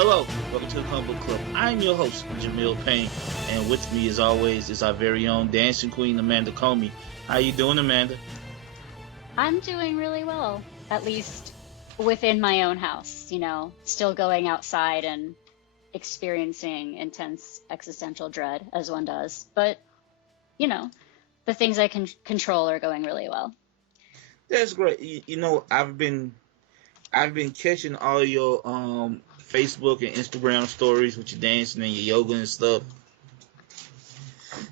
Hello, welcome to the Comic Book Club. I'm your host, Jamil Payne, and with me, as always, is our very own dancing queen, Amanda Comey. How you doing, Amanda? I'm doing really well, at least within my own house, still going outside and experiencing intense existential dread as one does. But, you know, the things I can control are going really well. That's great. I've been catching all your Facebook and Instagram stories with your dancing and your yoga and stuff.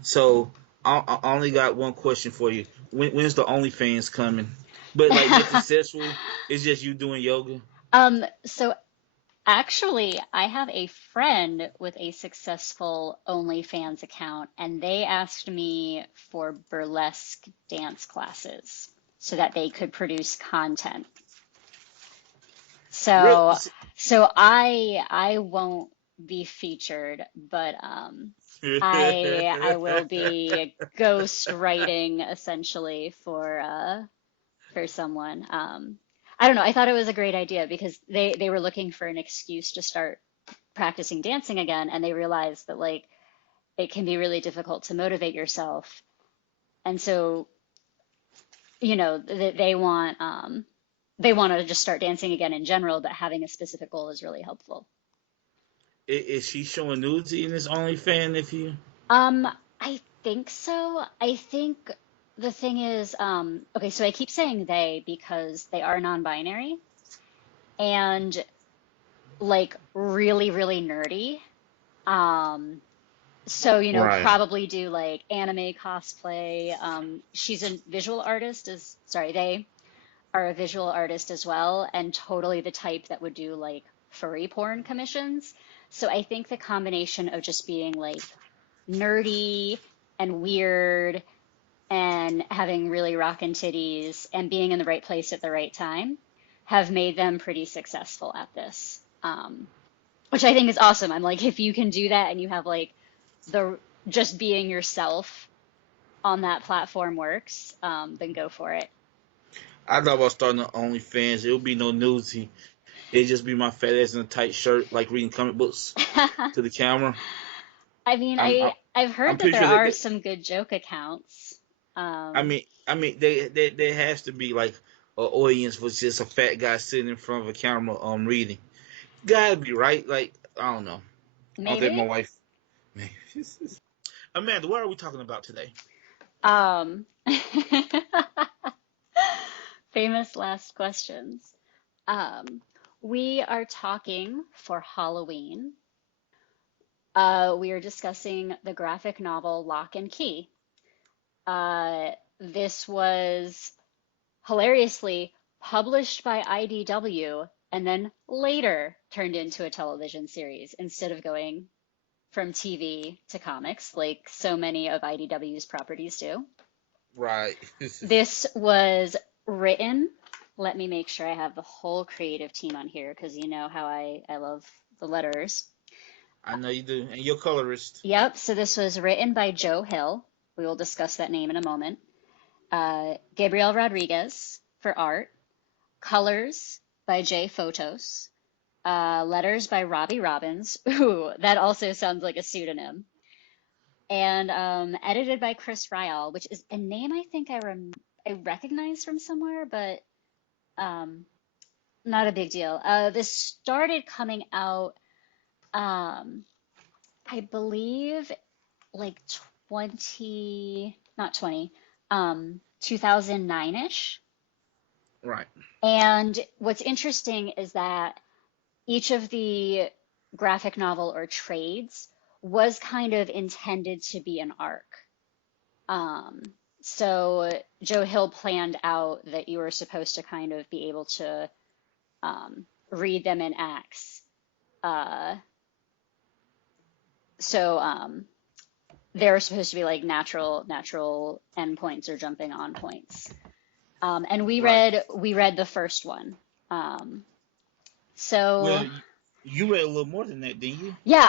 So I only got one question for you. When's the OnlyFans coming? But like nothing sexual. It's just you doing yoga. So actually, I have a friend with a successful OnlyFans account, and they asked me for burlesque dance classes so that they could produce content. Real. So I won't be featured, but I will be ghost writing essentially for someone. I don't know. I thought it was a great idea because they were looking for an excuse to start practicing dancing again, and they realized that like it can be really difficult to motivate yourself, and so they want to just start dancing again in general, but having a specific goal is really helpful. Is she showing nudity in this OnlyFans? If you Um, I think so. I think the thing is, okay, so I keep saying they because they are non-binary and like really, really nerdy. Um, Right. probably do like anime cosplay. She's a visual artist, they are a visual artist as well, and totally the type that would do like furry porn commissions. So I think the combination of just being like nerdy and weird and having really rockin' titties and being in the right place at the right time have made them pretty successful at this. Which I think is awesome. I'm like, if you can do that and you have like the just being yourself on that platform works, then go for it. I thought about starting an OnlyFans. It would be no nudity. It'd just be my fat ass in a tight shirt, like reading comic books to the camera. I mean, I'm I'm, I've I'm heard that pretty there sure that, are that some good joke accounts. I Um, mean I mean there has to be like an audience for just a fat guy sitting in front of a camera reading. Gotta be right. Like I don't know. I don't think my maybe. wife. Amanda, what are we talking about today? Um, famous last questions. Um, we are talking for Halloween. We are discussing the graphic novel Lock and Key. This was hilariously published by IDW and then later turned into a television series instead of going from TV to comics, like so many of IDW's properties do. Right. This was written, let me make sure I have the whole creative team on here because you know how I love the letters. I know you do, and you're colorist. Yep, so this was written by Joe Hill. We will discuss that name in a moment. Gabriel Rodriguez for art, colors by Jay Photos, letters by Robbie Robbins. Ooh, that also sounds like a pseudonym. And edited by Chris Ryall, which is a name I think I recognize from somewhere, but um, not a big deal. This started coming out, um, I believe, like not 20, 2009-ish. Right. And what's interesting is that each of the graphic novel or trades was kind of intended to be an arc. Um, so Joe Hill planned out that you were supposed to kind of be able to read them in acts. Uh, so they were supposed to be like natural endpoints or jumping on points. And Right. we read the first one. Um, so Well, you read a little more than that, didn't you? yeah,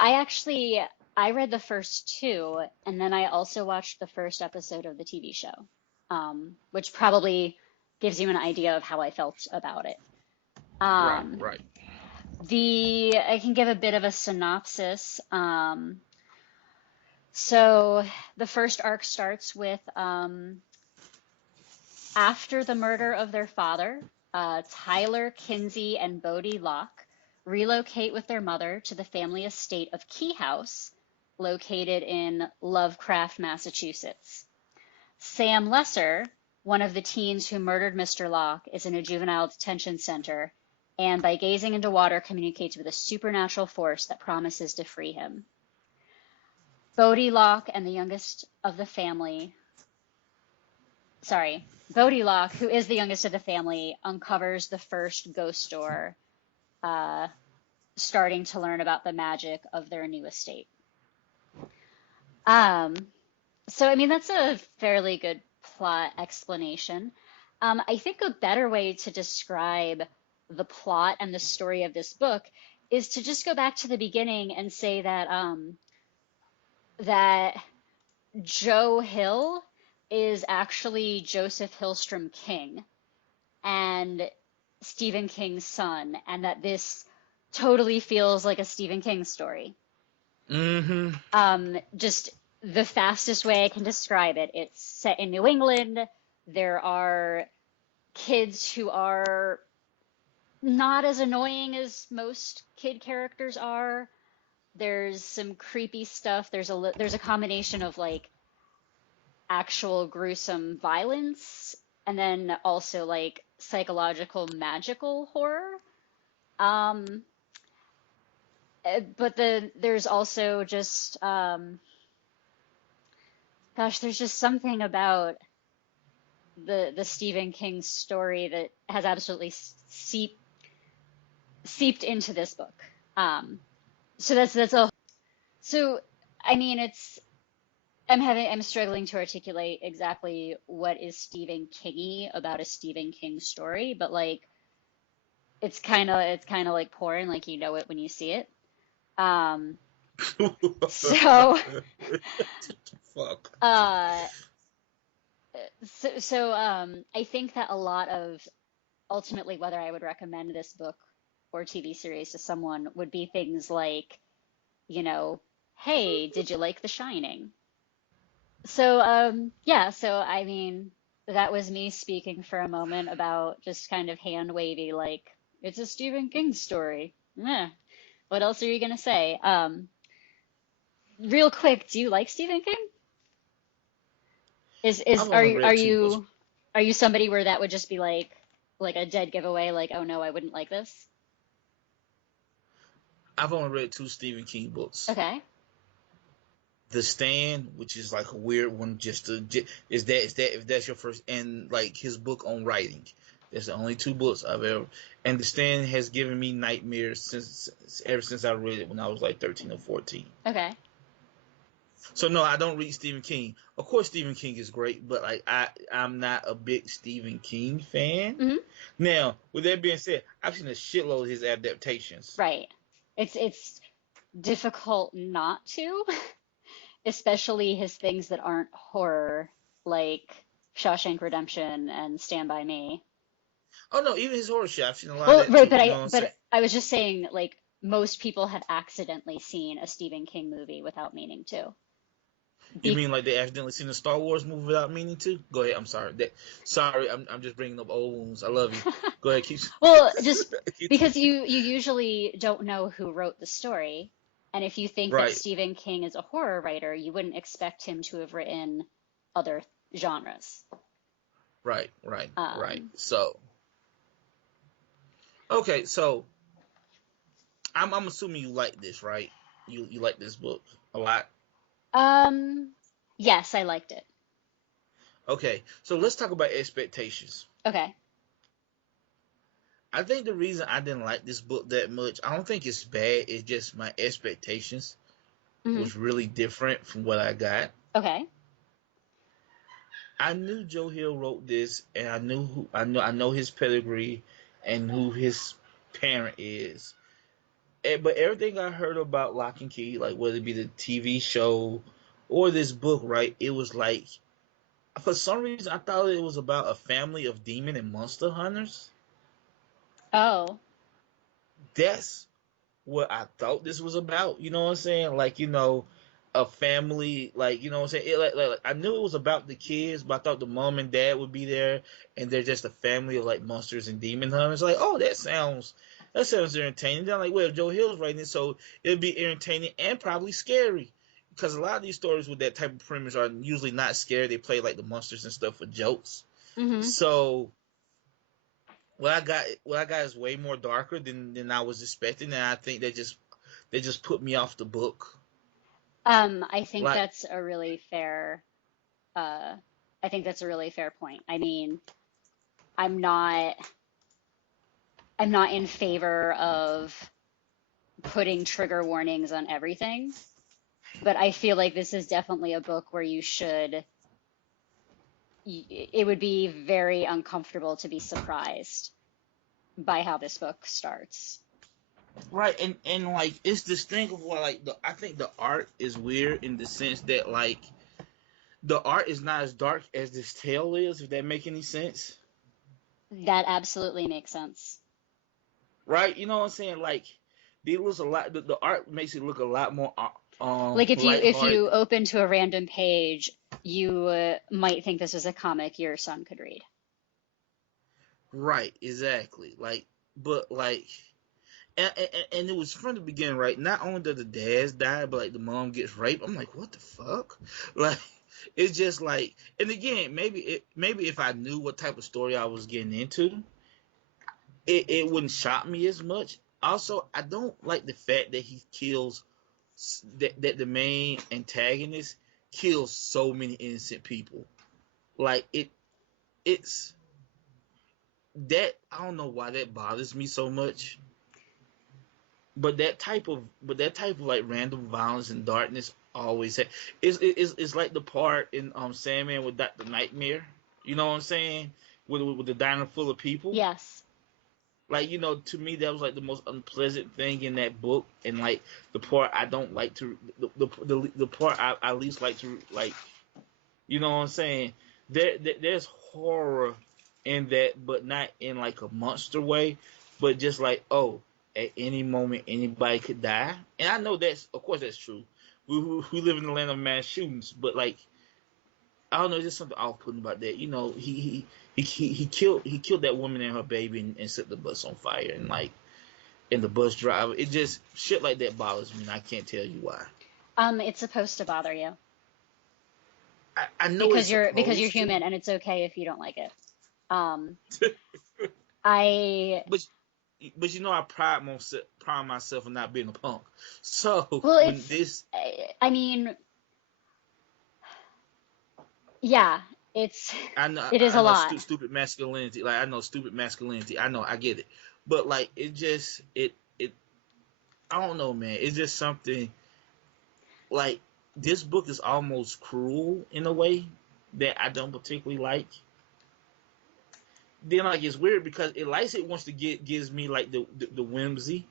I read the first two, and then I also watched the first episode of the TV show, which probably gives you an idea of how I felt about it. Right. Um, Right. I can give a bit of a synopsis. So the first arc starts with after the murder of their father, Tyler, Kinsey, and Bodie Locke relocate with their mother to the family estate of Key House, located in Lovecraft, Massachusetts. Sam Lesser, one of the teens who murdered Mr. Locke, is in a juvenile detention center and, by gazing into water, communicates with a supernatural force that promises to free him. Bodie Locke and the youngest of the family, Bodie Locke, who is the youngest of the family, uncovers the first ghost door, uh, starting to learn about the magic of their new estate. Um, so, I mean, that's a fairly good plot explanation. I think a better way to describe the plot and the story of this book is to just go back to the beginning and say that Joe Hill is actually Joseph Hillstrom King and Stephen King's son, and that this totally feels like a Stephen King story. Mm-hmm. Just the fastest way I can describe it. It's set in New England. There are kids who are not as annoying as most kid characters are. There's some creepy stuff. There's a combination of like actual gruesome violence and then also like psychological magical horror. Um, but there's also just there's just something about the Stephen King story that has absolutely seeped into this book. So that's a so I mean I'm struggling to articulate exactly what is Stephen Kingy about a Stephen King story, but like it's kind of like porn, like you know it when you see it. Um, so Fuck. uh, I think that a lot of ultimately whether I would recommend this book or TV series to someone would be things like, you know, hey, did you like The Shining? Yeah, so I mean, that was me speaking for a moment about just kind of hand wavy, like, it's a Stephen King story. Meh. What else are you gonna say? Real quick, do you like Stephen King? I've only Are read two books. you somebody where that would just be like a dead giveaway, like, oh no, I wouldn't like this? I've only read two Stephen King books. Okay. The Stand, which is like a weird one, is that if that's your first, and like his book on writing. That's the only two books I've ever. And The Stand has given me nightmares ever since I read it when I was like 13 or 14. Okay. So no, I don't read Stephen King. Of course, Stephen King is great, but like I'm not a big Stephen King fan. Hmm. Now, with that being said, I've seen a shitload of his adaptations. Right. It's difficult not to, especially his things that aren't horror, like Shawshank Redemption and Stand By Me. Oh no, even his horror shit, I've seen a lot of Well, that right, too. You know what I'm saying? but I was just saying, like, most people have accidentally seen a Stephen King movie without meaning to. You Be mean like they accidentally seen a Star Wars movie without meaning to? Go ahead. I'm sorry. Sorry, I'm just bringing up old wounds. I love you. Go ahead. Keep. Well, just because you usually don't know who wrote the story, and if you think that Right, Stephen King is a horror writer, you wouldn't expect him to have written other genres. right. Um, So okay, so I'm assuming you like this, right? You like this book a lot. um, yes, I liked it. Okay, so let's talk about expectations. Okay. I think the reason I didn't like this book that much, I don't think it's bad. It's just my expectations Hmm. was really different from what I got. Okay. I knew Joe Hill wrote this, and I know his pedigree and who his parent is. But everything I heard about Lock and Key, like whether it be the TV show or this book, right? It was like for some reason I thought it was about a family of demon and monster hunters. Oh. that's what I thought this was about. You know what I'm saying? Like, a family, like, you know what I'm saying? Like, I knew it was about the kids, but I thought the mom and dad would be there, and they're just a family of like monsters and demon hunters. Like, oh, that sounds entertaining. Then I'm like, well, Joe Hill's writing it, so it'll be entertaining and probably scary. Because a lot of these stories with that type of premise are usually not scary. They play like the monsters and stuff for jokes. Hmm. So what I got is way more darker than I was expecting, and I think they just put me off the book. I think Like, that's a really fair, uh, I think that's a really fair point. I mean, I'm not, I'm not in favor of putting trigger warnings on everything, but I feel like this is definitely a book where it would be very uncomfortable to be surprised by how this book starts. right, and like it's this thing of what, like, I think the art is weird in the sense that, like, the art is not as dark as this tale is. If that make any sense, That absolutely makes sense. right? You know what I'm saying? Like, it looks a lot. The art makes it look a lot more Like if lighthearted. you open to a random page, you might think this was a comic your son could read. Right, exactly. Like, but like, and it was from the beginning, right? Not only does the dad die, but like the mom gets raped. I'm like, what the fuck? Like, it's just like, and again, maybe if I knew what type of story I was getting into, it wouldn't shock me as much. Also, I don't like the fact that he kills that the main antagonist kills so many innocent people. Like, it's that I don't know why that bothers me so much. But that type of like random violence and darkness always it's like the part in Sandman with Dr. Nightmare. You know what I'm saying? With the diner full of people. Yes. Like, to me that was like the most unpleasant thing in that book, and like the part I don't like to the part I least like to, like, you know what I'm saying? There's horror in that, but not in like a monster way, but just like, oh, at any moment anybody could die. And I know of course that's true. We live in the land of mass shootings, but like, I don't know, there's just something off-putting about that. He killed that woman and her baby, and set the bus on fire, and like, and the bus driver. It just shit like that bothers me, and I can't tell you why. It's supposed to bother you I know it's because you're supposed to, human and it's okay if you don't like it. Um, I but I pride myself in not being a punk. So well, when this, I mean, yeah, it's I know, it is I a know lot. stupid masculinity. Like, I know stupid masculinity. I know, I get it. But like, it just it. I don't know, man. It's just something, like, this book is almost cruel in a way that I don't particularly like. Then like, it's weird because it likes it wants to gives me like the whimsy.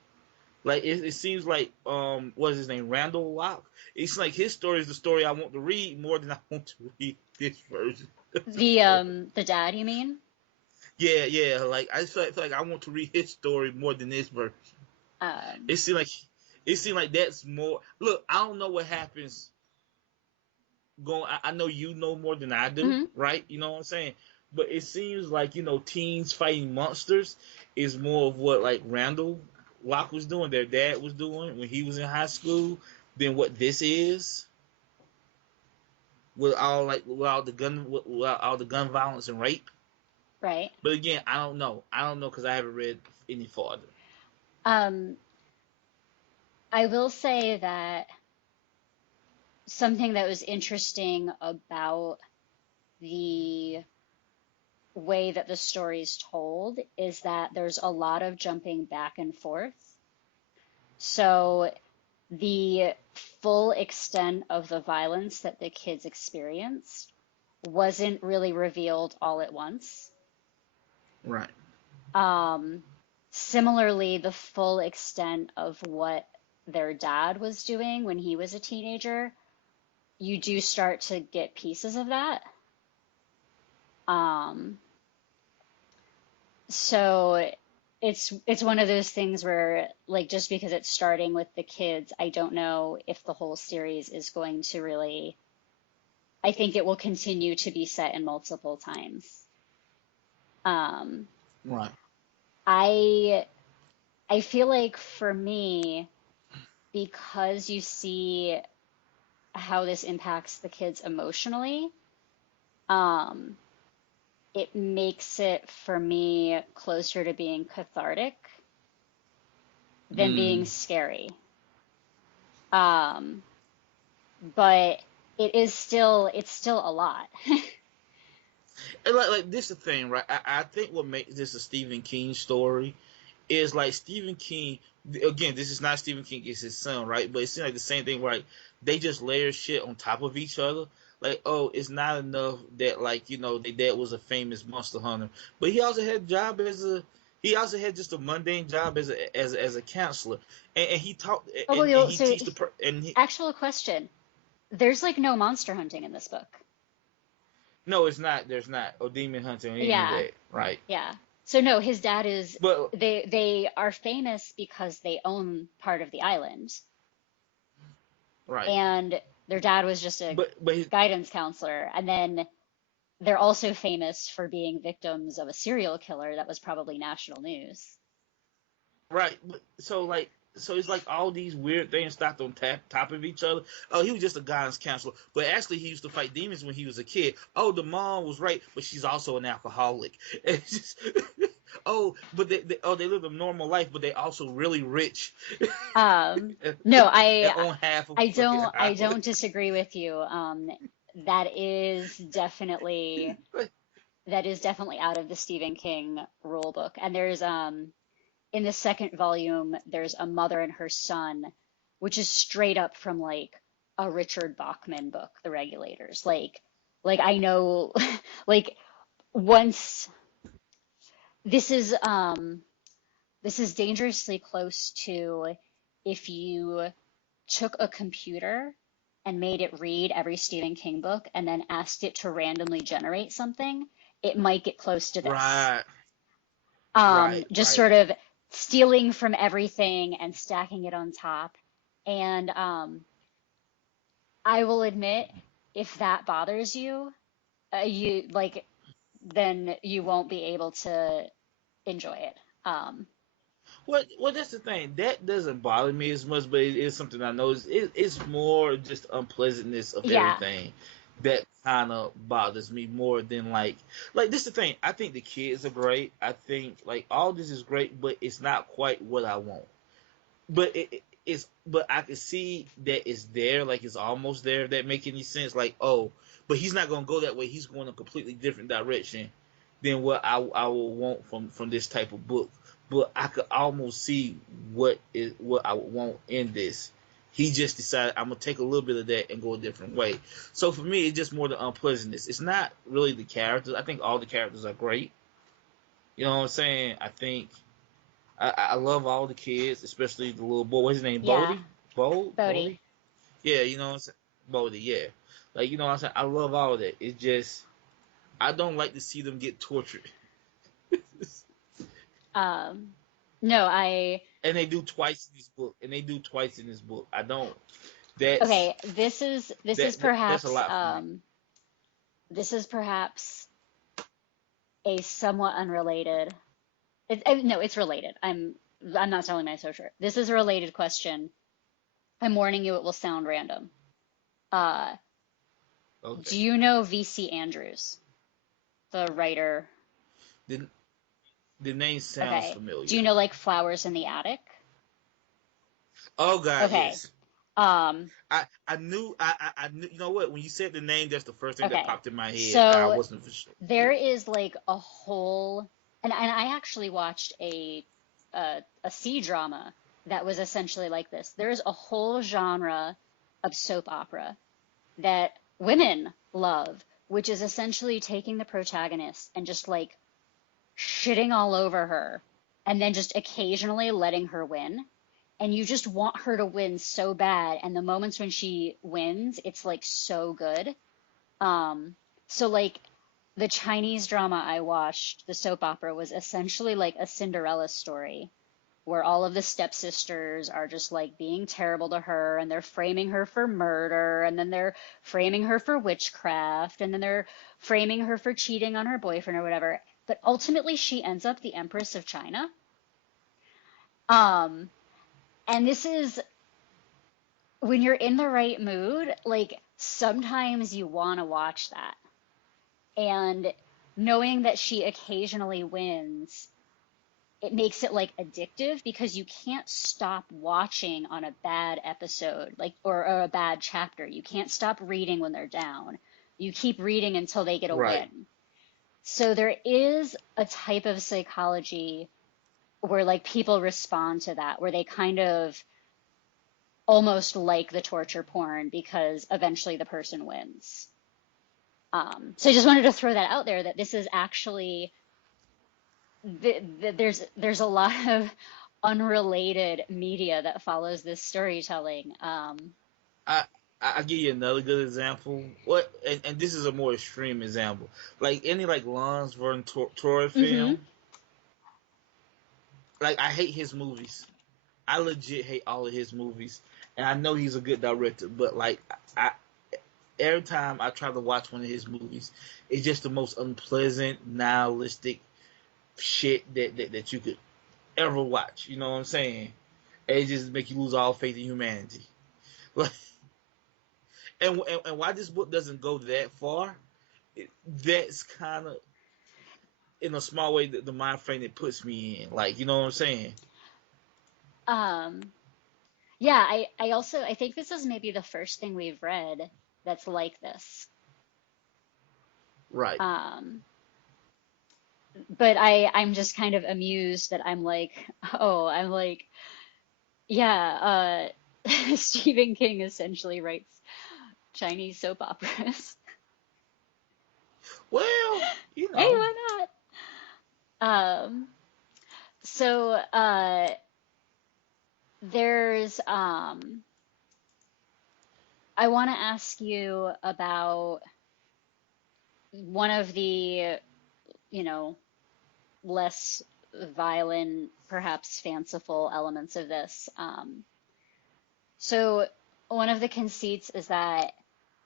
Like, it seems like, what's his name, Randall Locke. It's like his story is the story I want to read more than I want to read this version. So, The dad, you mean? yeah, yeah. Like, I feel like I want to read his story more than this version. Um, It seemed like it seemed like that's more. Look, I don't know what happens going. I know you know more than I do, mhm. right? You know what I'm saying? But it seems like, teens fighting monsters is more of what, like, Randall Locke was doing, their dad was doing when he was in high school, than what this is, with all the gun violence and rape. Right. But again, I don't know. I don't know because I haven't read any farther. Um, I will say that something that was interesting about the way that the story is told is that there's a lot of jumping back and forth. So the full extent of the violence that the kids experienced wasn't really revealed all at once. Right. Um, Similarly, the full extent of what their dad was doing when he was a teenager, you do start to get pieces of that. Um, so it's one of those things where like just because it's starting with the kids, I don't know if the whole series is going to really. I think it will continue to be set in multiple times. Um, Right. I I feel like for me, because you see how this impacts the kids emotionally, um, it makes it for me closer to being cathartic than being Mm. scary. Um, but it's still a lot. And like this is the thing, right? I think what makes this a Stephen King story is like Stephen King. Again, this is not Stephen King; it's his son, right? But it seems like the same thing, right? They just layer shit on top of each other. Like, oh, it's not enough that like their dad was a famous monster hunter, but he also had a job as a he also had just a mundane job as a counselor, and he taught Oh, and well, he so teach the and he, actual question. There's like no monster hunting in this book. no, it's not. There's not or demon hunting or any of Yeah, that, right? yeah. So no, his dad is But they are famous because they own part of the island. right, And their dad was just a but he, guidance counselor. And then they're also famous for being victims of a serial killer that was probably national news. right. So it's like all these weird things stacked on top of each other. Oh, he was just a guidance counselor, but actually he used to fight demons when he was a kid. Oh, the mom was right, but she's also an alcoholic. It's just, but they live a normal life, but they also really rich Um, and no, I own half of I a fucking don't I island. don't disagree with you. That is definitely out of the Stephen King rule book. And there's in the second volume, there's a mother and her son, which is straight up from like a Richard Bachman book, The Regulators. Like I know, like once this is this is dangerously close to if you took a computer and made it read every Stephen King book and then asked it to randomly generate something, it might get close to this. Right, right, Just right. sort of stealing from everything and stacking it on top. And I will admit, if that bothers you, you like, then you won't be able to enjoy it. Um, Well, that's the thing. That doesn't bother me as much, but it is something I know. It's more just unpleasantness of yeah, everything that kind of bothers me more than like this. Is the thing. I think the kids are great. I think like all this is great, but it's not quite what I want. But but I can see that it's there. Like it's almost there. If that make any sense? Like but he's not gonna go that way. He's going a completely different direction than what I will want from this type of book. But I could almost see what I would want in this. He just decided I'm gonna take a little bit of that and go a different way. So for me, it's just more the unpleasantness. It's not really the characters. I think all the characters are great. You know what I'm saying? I love all the kids, especially the little boy. What's his name? yeah, Bodie? Bodhi. Bodie? Yeah, you know what I'm saying? Bodie, yeah. Like, you know what I'm saying? I love all of that. It's just, I don't like to see them get tortured. Um, no, And they do twice in this book. I don't. That's, okay, this is that's a perhaps lot for me. this is perhaps a somewhat unrelated. No, it's related. I'm not telling my social. This is a related question. I'm warning you, it will sound random. Uh, do Okay. you know V.C. Andrews, the writer? The, the name sounds Okay. Do you familiar. know like Flowers in the Attic? Oh, God, Okay. yes. Um, I knew, you know what? When you said the name, that's the first thing that okay. popped in my head. I So wasn't for sure. there is like a whole, and I actually watched a C drama that was essentially like this. There's a whole genre of soap opera that women love, which is essentially taking the protagonist and just like shitting all over her and then just occasionally letting her win. And you just want her to win so bad. And the moments when she wins, it's like so good. Um, so like the Chinese drama I watched, the soap opera, was essentially like a Cinderella story where all of the stepsisters are just like being terrible to her and they're framing her for murder and then they're framing her for witchcraft and then they're framing her for cheating on her boyfriend or whatever. But ultimately she ends up the Empress of China. Um, and this is when you're in the right mood, like sometimes you want to watch that. And knowing that she occasionally wins, it makes it like addictive because you can't stop watching on a bad episode, like or a bad chapter. You can't stop reading when they're down. You keep reading until they get a Right. win. So there is a type of psychology where like people respond to that, where they kind of almost like the torture porn because eventually the person wins. So I just wanted to throw that out there that this is actually there's a lot of unrelated media that follows this storytelling. I I give you another good example. What and this is a more extreme example. Like any like Lance Von Trier Hmm. film. Like I hate his movies. I legit hate all of his movies, and I know he's a good director. But like I every time I try to watch one of his movies, it's just the most unpleasant, nihilistic shit that you could ever watch. You know what I'm saying? And it just make you lose all faith in humanity. Like, and why this book doesn't go that far? That's kind of in a small way the mind frame it puts me in. Like, you know what I'm saying? Um, yeah, I also I think this is maybe the first thing we've read that's like this. Right. Um, but I'm just kind of amused that I'm like, oh, I'm like, yeah, Stephen King essentially writes Chinese soap operas. Well, Hey, why not? So there's I want to ask you about one of the, you know, less violent, perhaps fanciful elements of this. So one of the conceits is that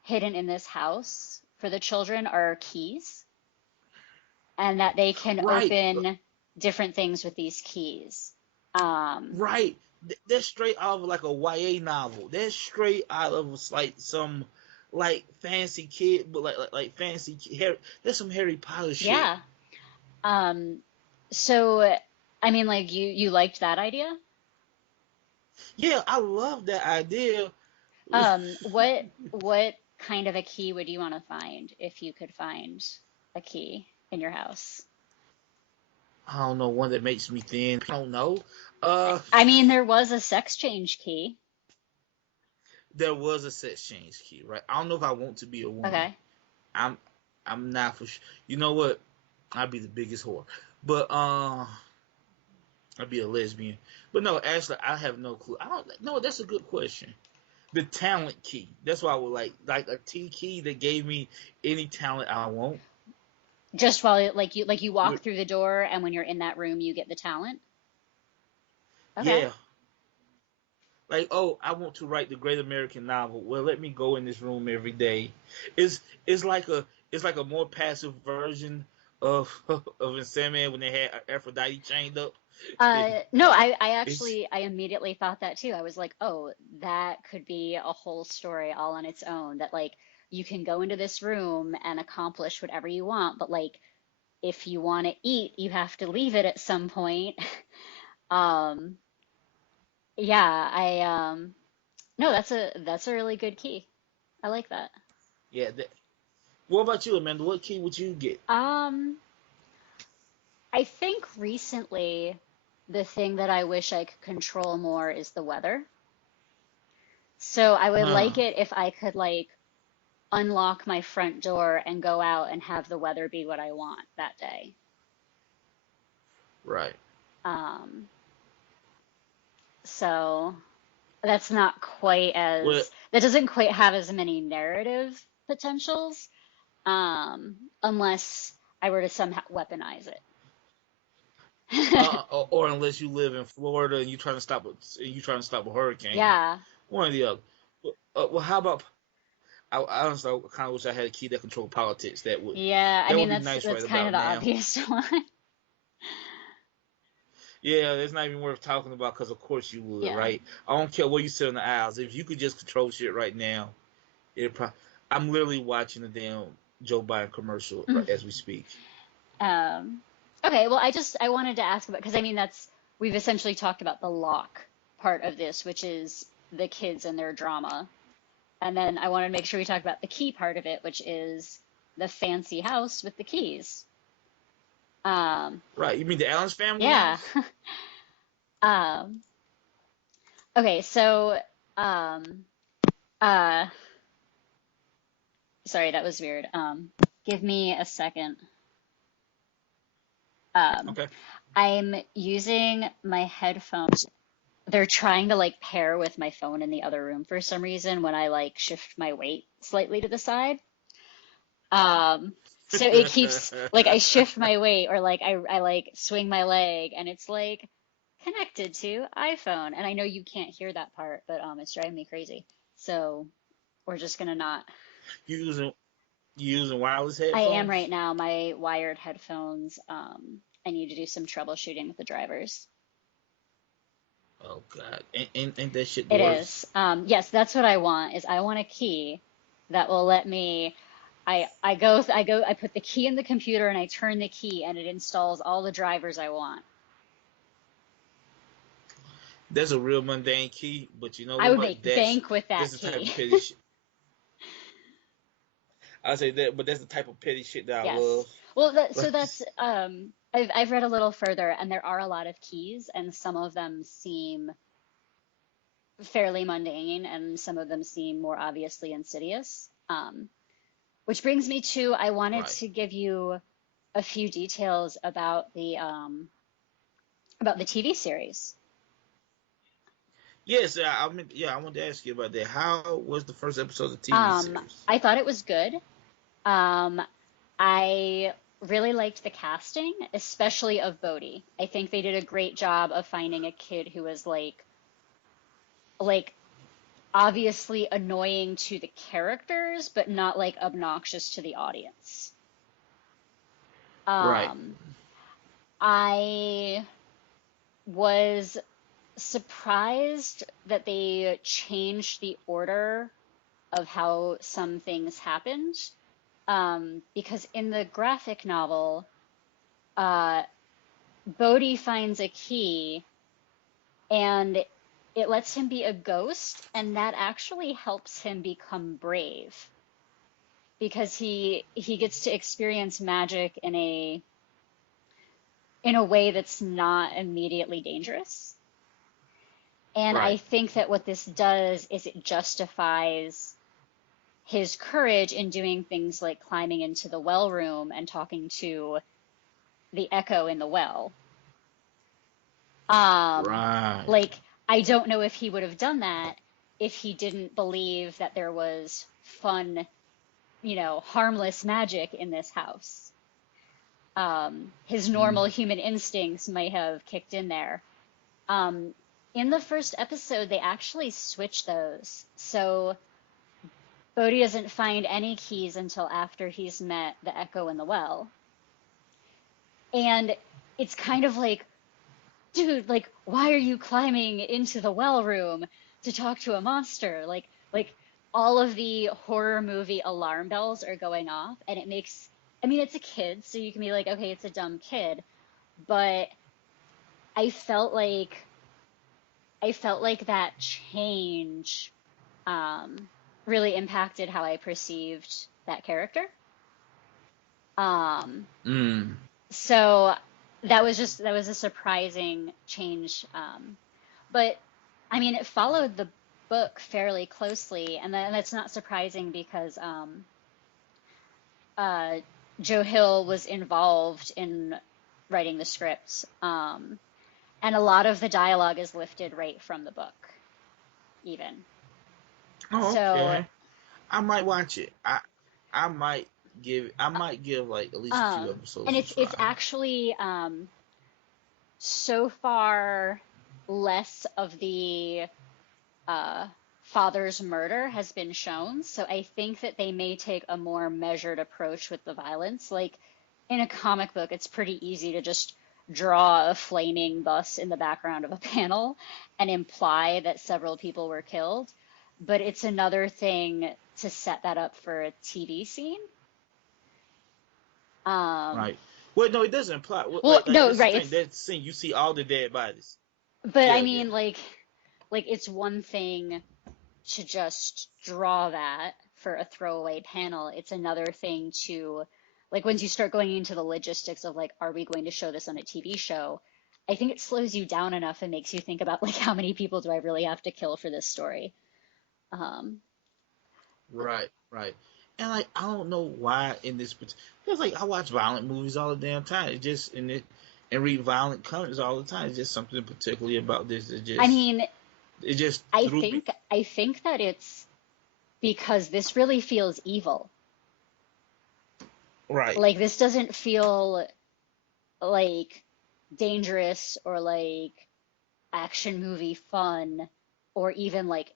hidden in this house for the children are keys and that they can right, open different things with these keys. Um, right. That's straight out of like a YA novel. That's straight out of like some like fancy kid, but like fancy Harry. That's some Harry Potter shit. yeah. Um, so I mean, like you liked that idea? Yeah, I love that idea. What kind of a key would you want to find if you could find a key in your house? I don't know, one that makes me thin. I don't know. Uh, I mean, there was a sex change key. there was a sex change key, right? I don't know if I want to be a woman. Okay. I'm I'm not for sure. You know what? I'd be the biggest whore, but I'd be a lesbian. But no, actually, I have no clue. I don't. No, that's a good question. The talent key. That's why I would like a T key that gave me any talent I want. Just while like you walk With through the door and when you're in that room you get the talent. Okay. yeah, like oh, I want to write the great American novel. Well, let me go in this room every day. It's it's like a it's like a more passive version of of Sandman when they had Aphrodite chained up. No, I It's actually I immediately thought that too. I was like, oh, that could be a whole story all on its own. That like you can go into this room and accomplish whatever you want, but like if you want to eat, you have to leave it at some point. Um, yeah, I no, that's a really good key. I like that. yeah. What about you, Amanda? What key would you get? Um, I think recently the thing that I wish I could control more is the weather. So I would Huh. like it if I could like unlock my front door and go out and have the weather be what I want that day. Right. Um, so that's not quite Well, as that doesn't quite have as many narrative potentials. unless I were to somehow weaponize Uh, it. or unless you live in Florida and you trying to stop a hurricane, Yeah, one or the other. Well, how about I honestly kind of wish I had a key that controlled politics. yeah. I That mean, would be nice that's right kind of about the now. obvious one. Yeah, it's not even worth talking about because of course you would, Yeah. right? I don't care where you sit on the aisles. If you could just control shit right now, it. I'm literally watching the damn Joe Biden commercial right as we speak. Um, okay, well, I wanted to ask about because I mean that's we've essentially talked about the Locke part of this, which is the kids and their drama, and then I wanted to make sure we talk about the key part of it, which is the fancy house with the keys. Um, Right? You mean the Adams Family yeah. house? Um, okay, so um, uh, sorry, that was weird. Give me a second. Um, Okay. I'm using my headphones. They're trying to like pair with my phone in the other room for some reason when I like shift my weight slightly to the side. So it keeps like I shift my weight or like I like swing my leg and it's like connected to iPhone. And I know you can't hear that part, but it's driving me crazy. So we're just gonna not. you using you using wireless I am right headphones? now, my wired headphones. I need to do some troubleshooting with the drivers. Oh God, ain't that shit the It worst? is. Yes, that's what I want, is I want a key that will let me I put the key in the computer and I turn the key and it installs all the drivers I want. That's a real mundane key, but you know I would what? make bank with That's that the type key. of petty shit. I say that, but that's the type of petty shit that I Yes. love. Well, so Like, that's I've read a little further and there are a lot of keys and some of them seem fairly mundane and some of them seem more obviously insidious. Which brings me to I wanted right. to give you a few details about the TV series. Yes, I wanted to ask you about that. How was the first episode of the TV series? I thought it was good. Um, I really liked the casting, especially of Bodhi. I think they did a great job of finding a kid who was like obviously annoying to the characters, but not like obnoxious to the audience. Right. Um, I was surprised that they changed the order of how some things happened. Because in the graphic novel, uh, Bodhi finds a key and it lets him be a ghost, and that actually helps him become brave because he gets to experience magic in a way that's not immediately dangerous. And I Right. think that what this does is it justifies his courage in doing things like climbing into the well room and talking to the echo in the well. Um, Right. like, I don't know if he would have done that if he didn't believe that there was fun, harmless magic in this house. His normal Mm. human instincts might have kicked in there. Um, in the first episode, they actually switch those. So Bodhi doesn't find any keys until after he's met the echo in the well. And it's kind of like, dude, like, why are you climbing into the well room to talk to a monster? Like all of the horror movie alarm bells are going off, and it makes, I mean, it's a kid, so you can be like, okay, it's a dumb kid, but I felt like I felt like that change um, really impacted how I perceived that character. Um, Mm. so that was a surprising change. But I mean, it followed the book fairly closely, and that's not surprising because uh, Joe Hill was involved in writing the script, and a lot of the dialogue is lifted right from the book, even. Oh, So okay. I might watch it. I might give like at least a few And episodes a it's try. actually so far less of the uh, father's murder has been shown. So I think that they may take a more measured approach with the violence. Like in a comic book, it's pretty easy to just draw a flaming bus in the background of a panel and imply that several people were killed. But it's another thing to set that up for a TV scene. Um, Right. Well, no, it doesn't apply. well, Like no, that's the right. thing. That scene, you see all the dead bodies. But I Yeah. mean, like it's one thing to just draw that for a throwaway panel. It's another thing to, like, once you start going into the logistics of, like, are we going to show this on a TV show? I think it slows you down enough and makes you think about, like, how many people do I really have to kill for this story? Um, Right. Right. And like I don't know why in this because like I watch violent movies all the damn time. It just and read violent comics all the time. It's just something particularly about this that I just mean, it just I threw me. think I think that it's because this really feels evil. Right. Like this doesn't feel like dangerous or like action movie fun or even like,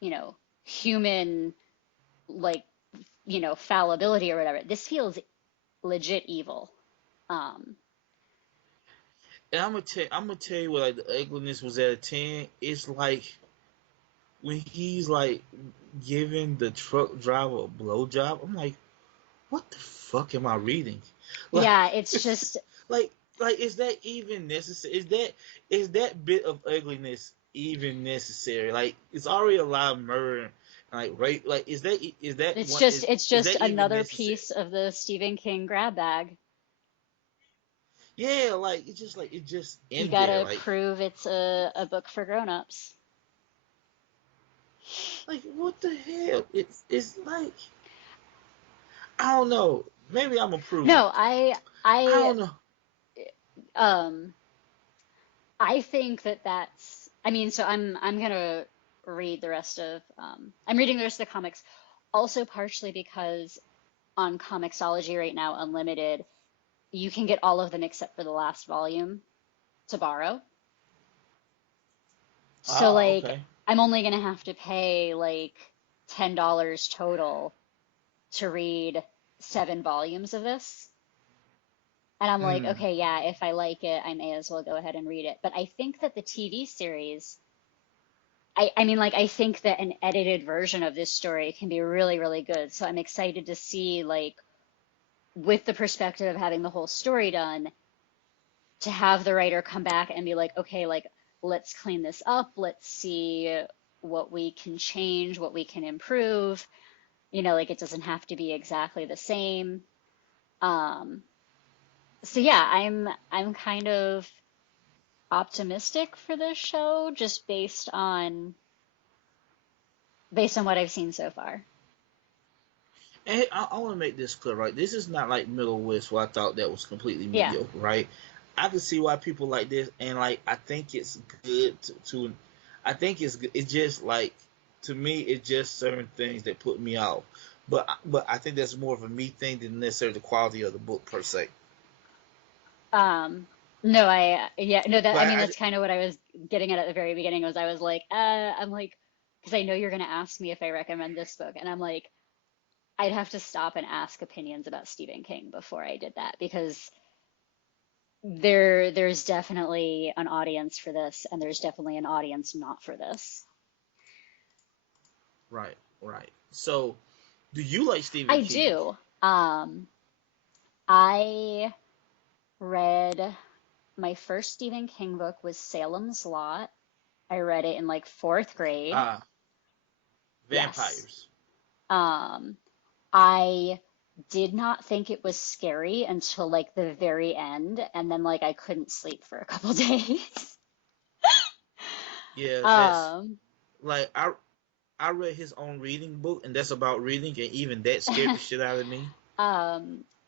you know, human like, fallibility or whatever. This feels legit evil. Um, And I'm gonna tell you what like the ugliness was at a 10. It's like when he's like giving the truck driver a blowjob. I'm like, what the fuck am I reading? Like, yeah, it's just like, is that even necessary? Is that bit of ugliness even necessary? Like, it's already a lot of murder, and like rape. Like, is that it's one just it's is just that even another necessary? piece of the Stephen King grab bag. Yeah, like it's just You in there. gotta prove it's a book for grown-ups. Like what the hell? It's like I don't know. Maybe I'm a prude. No, I I don't know. um I think that that's, I mean, so I'm gonna read the rest of I'm reading the rest of the comics also partially because on Comixology right now, Unlimited, you can get all of them except for the last volume to borrow. So Ah, like okay. I'm only gonna have to pay like $10 total to read 7 volumes of this. And I'm like, Mm. okay, yeah, if I like it, I may as well go ahead and read it. But I think that the TV series I mean, like, I think that an edited version of this story can be really, really good. So I'm excited to see, like, with the perspective of having the whole story done, to have the writer come back and be like, okay, like, let's clean this up. Let's see what we can change, what we can improve. Like, it doesn't have to be exactly the same. Um, so yeah, I'm kind of optimistic for this show just based on what I've seen so far. And I want to make this clear, right? This is not like Middle West, where I thought that was completely Yeah. mediocre, right? I can see why people like this, and like I think it's good to I think it's good. It's just like to me, it's just certain things that put me off. But I think that's more of a me thing than necessarily the quality of the book per se. Um, no, yeah, no, that, I Like mean, that's kind of what I was getting at the very beginning was I was like, I'm like, because I know you're going to ask me if I recommend this book. And I'm like, I'd have to stop and ask opinions about Stephen King before I did that because there's definitely an audience for this and there's definitely an audience not for this. right, right. So, do you like Stephen I King? do. I read my first Stephen King book was Salem's Lot. I read it in like fourth grade. Ah, Yes. vampires. Um, I did not think it was scary until like the very end, and then like I couldn't sleep for a couple days. Yeah, that's Um, like I read his own reading book, and that's about reading, and even that scared the shit out of me.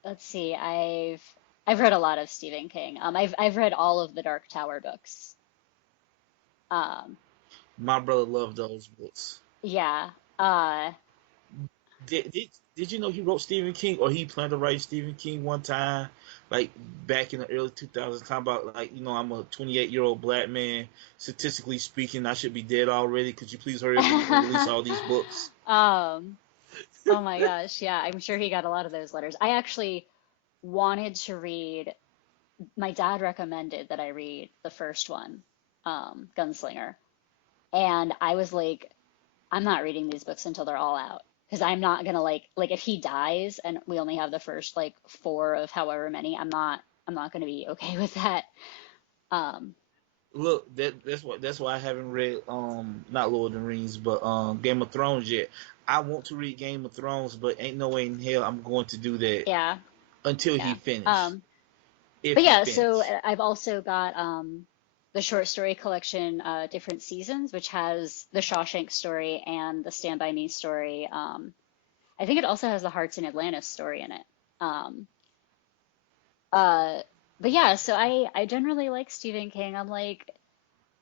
let's see. I've read a lot of Stephen King. I've read all of the Dark Tower books. Um, My brother loved those books. yeah. Uh, Did you know he wrote Stephen King, or he planned to write Stephen King one time, like back in the early 2000s, talking about, like, I'm a 28-year-old black man. Statistically speaking, I should be dead already. Could you please hurry up and release all these books? Um, oh my gosh, yeah, I'm sure he got a lot of those letters. I actually wanted to read, my dad recommended that I read the first one, Gunslinger. And I was like, I'm not reading these books until they're all out. Because I'm not gonna like if he dies and we only have the first like four of however many, I'm not gonna be okay with that. Um, Look, that's why I haven't read not Lord of the Rings, but Game of Thrones yet. I want to read Game of Thrones, but ain't no way in hell I'm going to do that yeah, until he yeah. finish. Um, If but he yeah, so finish. I've also got the short story collection, Different Seasons, which has the Shawshank story and the Stand By Me story. I think it also has the Hearts in Atlantis story in it. Um, uh, but yeah, so I generally like Stephen King. I'm like,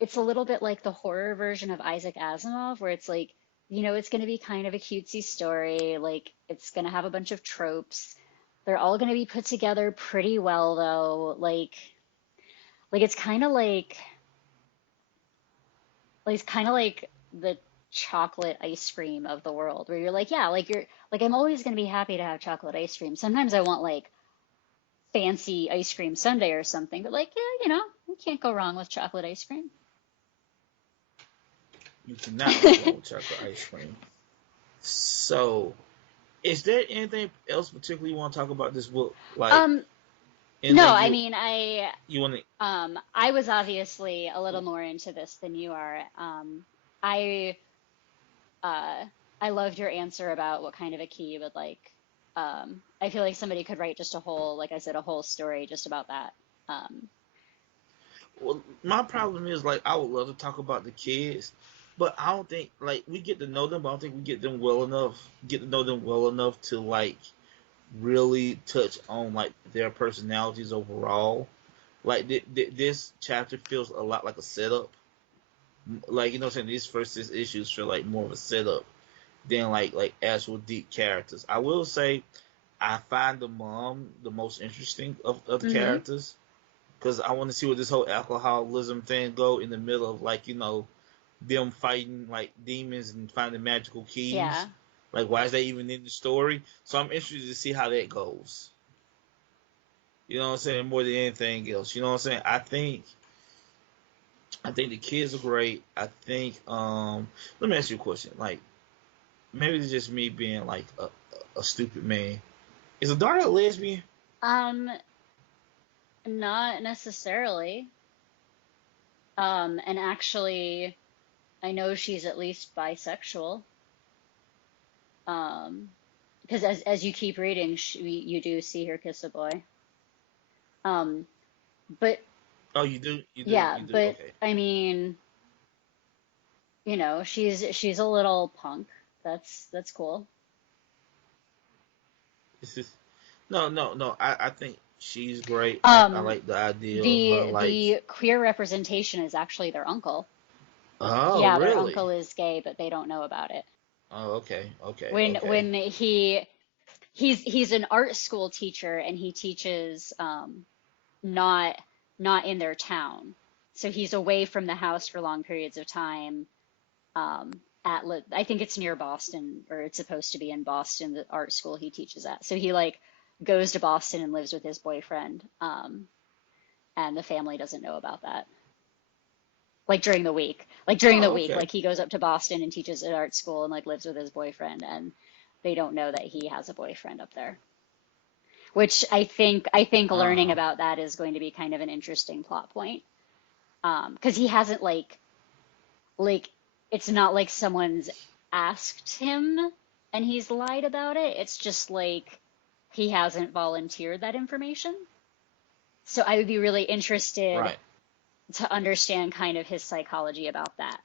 it's a little bit like the horror version of Isaac Asimov, where it's like, it's going to be kind of a cutesy story. Like, it's going to have a bunch of tropes. They're all going to be put together pretty well, though. Like it's kind of like it's kind of like the chocolate ice cream of the world, where you're like, yeah, like you're like I'm always going to be happy to have chocolate ice cream. Sometimes I want like fancy ice cream sundae or something, but like, yeah, you can't go wrong with chocolate ice cream. You cannot go wrong with chocolate ice cream. So, is there anything else particularly you want to talk about this book? Like Um, no, anything I you mean, you want to? I was obviously a little more into this than you are. I uh, I loved your answer about what kind of a key you would like. I feel like somebody could write just a whole, like I said, a whole story just about that. Um, Well, my problem is, like, I would love to talk about the kids, but I don't think, like, we get to know them, but I don't think we get to know them well enough to, like, really touch on, like, their personalities overall. Like, this chapter feels a lot like a setup. Like, what I'm saying, these first six issues feel like more of a setup than like actual deep characters. I will say I find the mom the most interesting of the hmm characters, because I want to see where this whole alcoholism thing go in the middle of, like, them fighting like demons and finding magical keys. yeah. Like, why is that even in the story? So I'm interested to see how that goes. You know what I'm saying? More than anything else. You know what I'm saying? I think the kids are great. I think let me ask you a question. Like, maybe it's just me being like a stupid man. Is a daughter a lesbian? Um, Not necessarily. And actually, I know she's at least bisexual. Um, because as you keep reading, you do see her kiss a boy. Um, but Oh, you do, you do, yeah, you do. but Okay. I mean, she's a little punk. That's cool. No, no, no. I think she's great. I Um, like the idea of her. Like, the queer representation is actually their uncle. oh, Yeah, their really? uncle is gay, but they don't know about it. Oh, okay, okay, When okay. when he's an art school teacher and he teaches not not in their town. So he's away from the house for long periods of time. I think it's near Boston, or it's supposed to be in Boston, the art school he teaches at. So he like goes to Boston and lives with his boyfriend. And the family doesn't know about that. Like during the week, Oh, okay. like he goes up to Boston and teaches at art school and like lives with his boyfriend, and they don't know that he has a boyfriend up there. Which I think learning Uh, about that is going to be kind of an interesting plot point. Because he hasn't like it's not like someone's asked him and he's lied about it. It's just like he hasn't volunteered that information. So I would be really interested right, to understand kind of his psychology about that.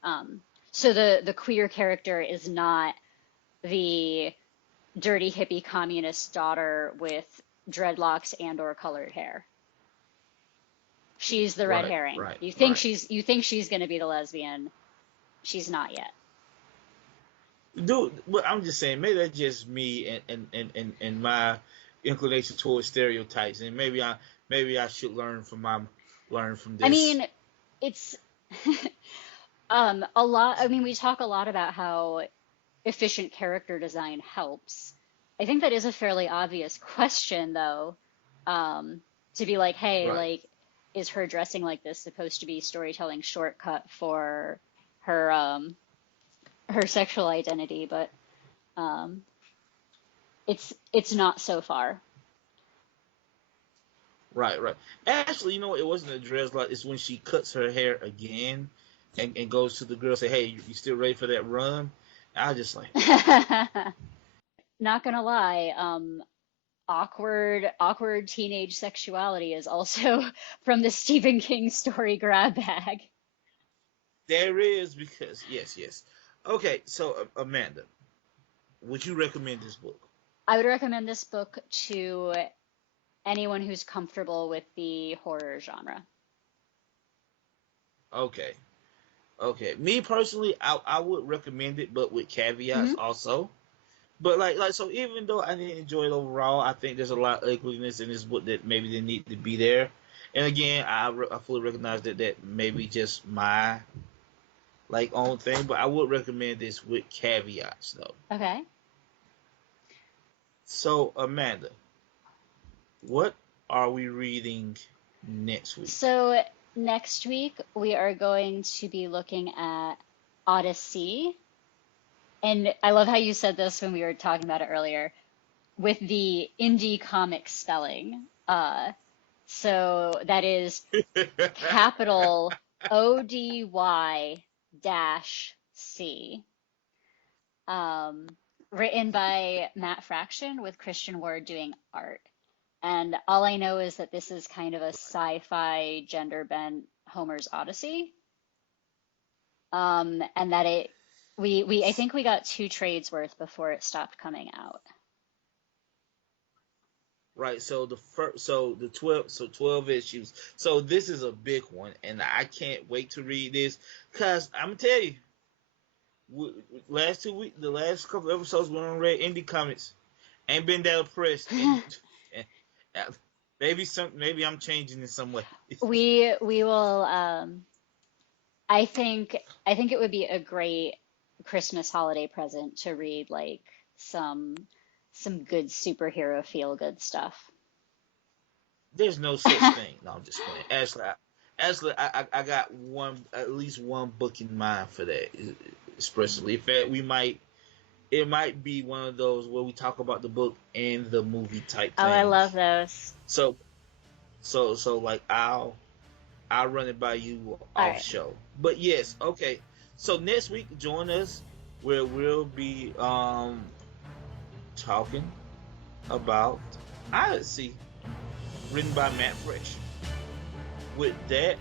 So the queer character is not the dirty hippie communist daughter with dreadlocks and or colored hair. She's the red right, herring. right, You think right. she's going to be the lesbian. She's not yet. Dude, but I'm just saying, maybe that's just me and my inclination towards stereotypes, and maybe I should learn from I this. mean, it's a lot. I mean, we talk a lot about how efficient character design helps. I think that is a fairly obvious question, though, to be like, hey, Right. like, is her dressing like this supposed to be storytelling shortcut for her her sexual identity? But um, it's not so far. Right, right. Actually, it wasn't a dreadlock. It's when she cuts her hair again, and goes to the girl, say, "Hey, you still ready for that run?" I just like, Not gonna lie, awkward teenage sexuality is also from the Stephen King story Grab Bag. there is because yes, yes. Okay, so Amanda, would you recommend this book? I would recommend this book to anyone who's comfortable with the horror genre. Okay, okay. Me personally, I would recommend it, but with caveats Hmm. also. But so even though I didn't enjoy it overall, I think there's a lot of ugliness in this book that maybe didn't need to be there. And again, I fully recognize that maybe just my own thing, but I would recommend this with caveats though. Okay. So Amanda, what are we reading next week? So next week we are going to be looking at Odyssey. And I love how you said this when we were talking about it earlier with the indie comic spelling. So that is capital ODY dash C. Um, Written by Matt Fraction with Christian Ward doing art. And all I know is that this is kind of a sci-fi gender bent Homer's Odyssey. And that we I think we got two trades worth before it stopped coming out. Right. So the first, so the 12 issues. So this is a big one, and I can't wait to read this because I'm gonna tell you, last 2 weeks, the last couple episodes when I read indie comics, ain't been that impressed, and maybe I'm changing in some way. We will I think it would be a great Christmas holiday present to read like some some good superhero feel good stuff. There's no such thing. No, I'm just playing. I got at least one book in mind for that. Especially, in fact, it might be one of those where we talk about the book and the movie type Oh, I thing. love those. So like I'll run it by you All off right. show. But yes, okay. So next week, join us where we'll be talking about Odyssey, written by Matt Fresh. With that,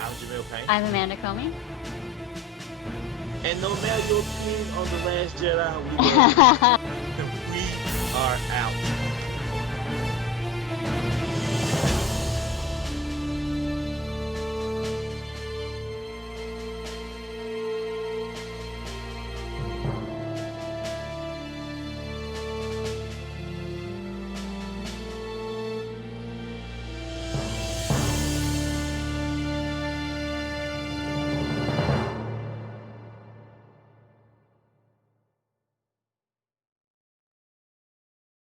I'm Jamil Payne. I'm Amanda Comey. And no matter your opinion on The Last Jedi, we love you. We are out.